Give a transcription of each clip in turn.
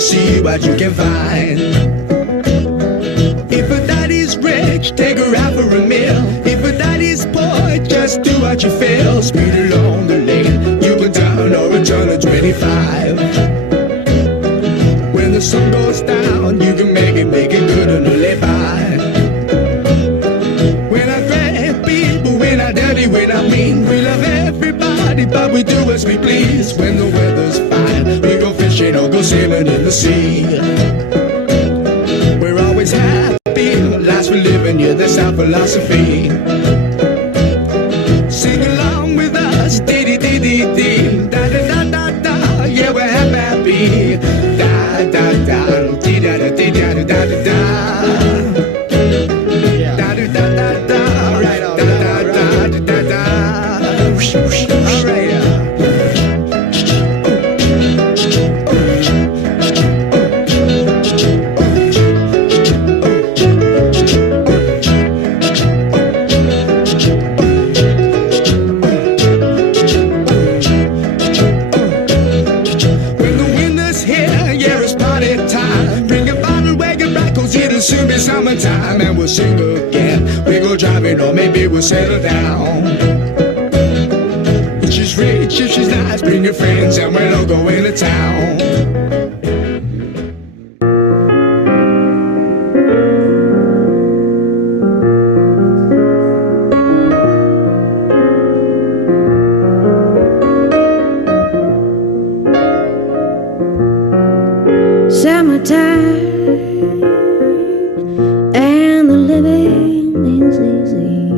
and see what you can find. If a daddy's rich, take her out for a meal. If a daddy's poor, just do what you feel. Speed along the lane, you can turn or return at 25. When the sun goes down, you can make it good and live by. When I grab people, when I dirty, when I mean, we love everybody, but we do as we please. When the weather's fine, we go fishing or go sailing in the sea. We're always happy, lives we live in, yeah, that's our philosophy. Sing along with us, dee-dee-dee-dee-dee, da-da-da-da-da, yeah, we're happy, da-da-da, dee-da-da-dee-da-da-da-da. Soon be summertime and we'll sing again. We go driving or maybe we'll settle down. If she's rich, if she's nice, bring your friends and we'll all go into town. Summertime and the living is easy.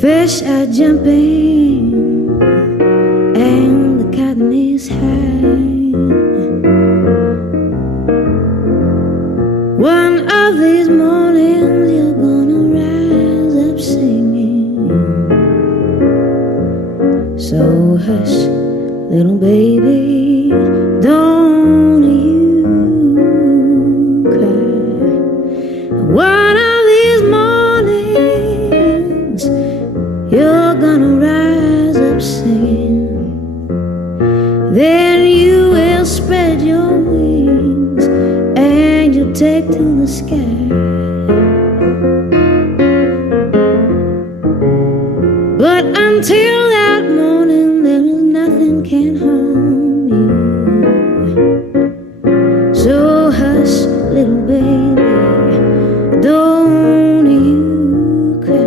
Fish are jumping and the cotton is high. One of these mornings you're gonna rise up singing. So hush, little baby, don't you cry. One of these mornings you're gonna rise up singing. Then you will spread your wings and you'll take to the sky. But until that morning there is nothing can harm you. So hush, little baby, don't you cry.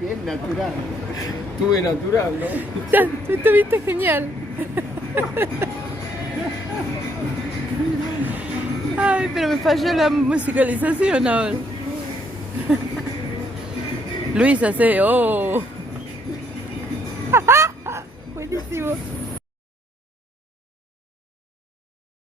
Bien natural. Estuve natural, ¿no? Estuviste genial. Ay, pero me falló la musicalización ahora. Luisa, oh. Buenísimo.